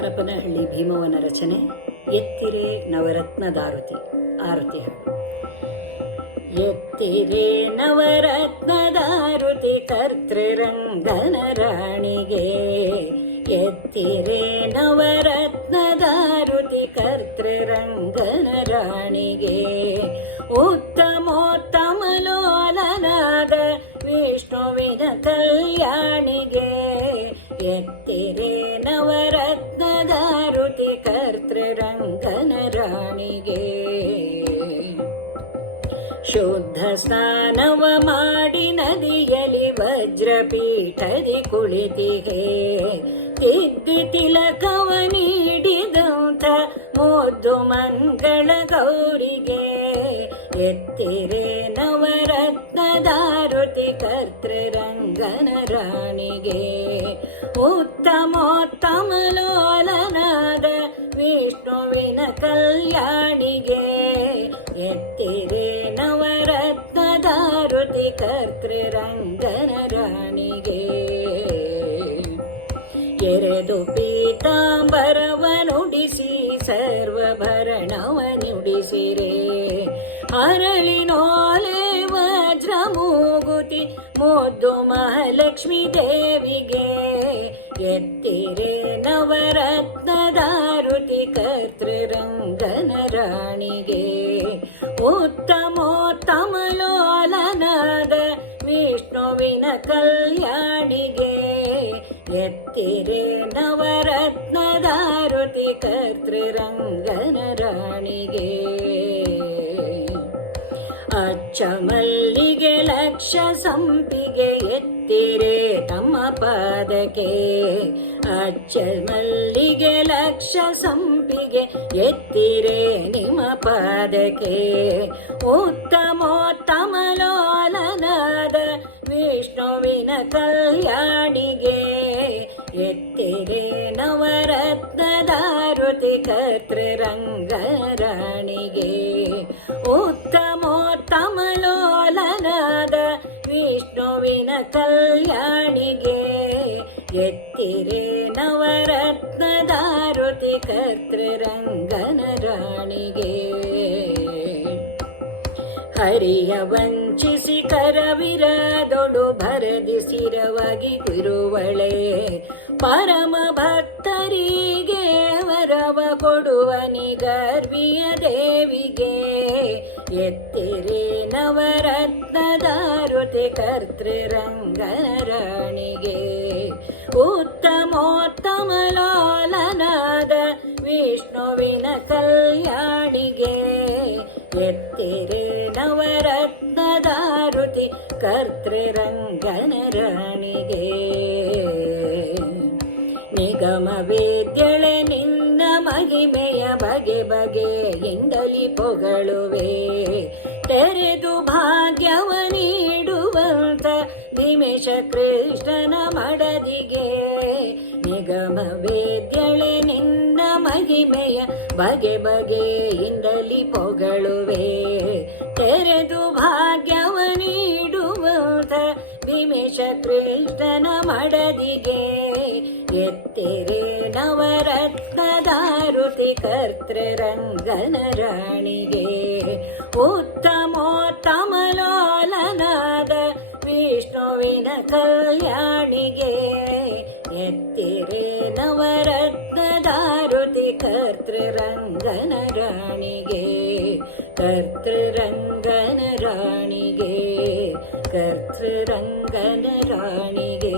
ಹರಪನಹಳ್ಳಿ ಭೀಮವ್ವನ ರಚನೆ ಎತ್ತಿರೆ ನವರತ್ನದಾರುತಿ ಆರತಿ ಹಾಡು. ಎತ್ತಿರೆ ನವರತ್ನದಾರುತಿ ಕರ್ತೃರಂಗನ ರಾಣಿಗೆ, ಎತ್ತಿರೆ ನವರತ್ನದಾರುತಿ ಕರ್ತೃರಂಗನ ರಾಣಿಗೆ, ಉತ್ತಮೋತ್ತಮಲೋಲನಾದ ವಿಷ್ಣುವಿನ ಕಲ್ಯಾಣಿಗೆ, ಎತ್ತಿರೆ ನವರತ್ನದಾರುತಿ ಕರ್ತೃರಂಗನ ರಾಣಿಗೆ. ಶುದ್ಧ ಸ್ನಾನವ ಮಾಡಿ ನದಿಯಲಿ ವಜ್ರಪೀಠದಿ ಕುಳಿತಿಗೆ, ತಿದ್ದಿ ತಿಲಕವ ನೀಡಿದಂಥ ಮುದ್ದು ಮಂಗಳ ಗೌರಿಗೆ, ಎತ್ತಿರೆ ನವರತ್ನದಾರುತಿ ಕರ್ತೃರಂಗನ ರಾಣಿಗೆ, ಉತ್ತಮೋತ್ತಮಲೋಲನಾದ ವಿಷ್ಣುವಿನ ಕಲ್ಯಾಣಿಗೆ, ಎತ್ತಿರೆ ನವರತ್ನದಾರುತಿ ಕರ್ತೃರಂಗನ ರಾಣಿಗೆ. ಎರೆದು ಪೀತಾಂಬರವ ನುಡಿಸಿ ಸರ್ವಭರಣವ ನುಡಿಸಿರೆ, ಅರಳಿನೋಲೆ ವಜ್ರ ಮೂಗುತಿ ಮುದ್ದು ಮಹಾಲಕ್ಷ್ಮೀ ದೇವಿಗೆ, ಎತ್ತಿರೆ ನವರತ್ನದಾರುತಿ ಕರ್ತೃರಂಗನ ರಾಣಿಗೆ, ಉತ್ತಮೋತ್ತಮಲೋಲನಾದ ವಿಷ್ಣುವಿನ ಕಲ್ಯಾಣಿಗೆ, ಎತ್ತಿರೆ ನವರತ್ನದಾರುತಿ ಕರ್ತೃರಂಗನ ರಾಣಿಗೆ. ಅಚ್ಚ ಮಲ್ಲಿಗೆ ಲಕ್ಷ ಸಂಪಿಗೆ ಎತ್ತಿರೆ ತಮ್ಮ ಪಾದಕ್ಕೆ, ಅಚ್ಚ ಮಲ್ಲಿಗೆ ಲಕ್ಷ ಸಂಪಿಗೆ ಎತ್ತಿರೆ ನಿಮ್ಮ ಪಾದಕ್ಕೆ, ಉತ್ತಮೋತ್ತಮಲೋಲನಾದ ವಿಷ್ಣುವಿನ ಕಲ್ಯಾಣಿಗೆ, ಎತ್ತಿರೆ ನವರತ್ನದಾರುತಿ ಕರ್ತೃರಂಗನ ರಾಣಿಗೆ, ಉತ್ತಮೋತ್ತಮಲೋಲನಾದ ವಿಷ್ಣುವಿನ ಕಲ್ಯಾಣಿಗೆ, ಎತ್ತಿರೆ ನವರತ್ನದಾರುತಿ ಕರ್ತೃರಂಗನ ರಾಣಿಗೆ. ಹರಿಯ ವಂಚಿಸಿ ಕರವಿರದೊಡು ಭರದಿಸಿರವಾಗಿ ತಿರುವಳೆ, ಪರಮ ಭಕ್ತರಿಗೆ ವರವ ಕೊಡುವ ನಿಗರ್ವಿಯ ದೇವಿಗೆ, ಎತ್ತಿರೆ ನವರತ್ನದಾರುತಿ ಕರ್ತೃರಂಗನ ರಾಣಿಗೆ, ಉತ್ತಮೋತ್ತಮಲೋಲನಾದ ವಿಷ್ಣುವಿನ ಕಲ್ಯಾಣಿಗೆ, ಎತ್ತಿರೆ ನವರತ್ನದಾರುತಿ ಕರ್ತೃರಂಗನ ರಾಣಿಗೆ. ನಿಗಮ ವೇದ್ಯಳೆ ನಿನ್ನ ಮಹಿಮೆಯ ಬಗೆ ಬಗೆಯಿಂದಲಿ ಪೊಗಳುವೆ, ತೆರೆದು ಭಾಗ್ಯವ ನೀಡುವಂತ ನಿಮೇಶ ಕೃಷ್ಣನ ಮಡದಿಗೆ, ನಿಗಮ ವೇದ್ಯಳೆ ನಿನ್ನ ಮಹಿಮೆಯ ಬಗೆ ಬಗೆಯಿಂದಲಿ ಪೊಗಳುವೆ, ತೆರೆದು ಭಾಗ್ಯವ ನೀಡುವಂತ ನಿಮೇಶ ಕೃಷ್ಣನ ಮಡದಿಗೆ, ಎತ್ತಿರೆ ನವರತ್ನದಾರುತಿ ಕರ್ತೃರಂಗನ ರಾಣಿಗೆ, ಉತ್ತಮೋತ್ತಮಲೋಲನಾದ ವಿಷ್ಣುವಿನ ಕಲ್ಯಾಣಿಗೆ, ಎತ್ತಿರೆ ನವರತ್ನದಾರುತಿ ಕರ್ತೃರಂಗನ ರಾಣಿಗೆ, ಕರ್ತೃರಂಗನ ರಾಣಿಗೆ, ಕರ್ತೃರಂಗನ ರಾಣಿಗೆ.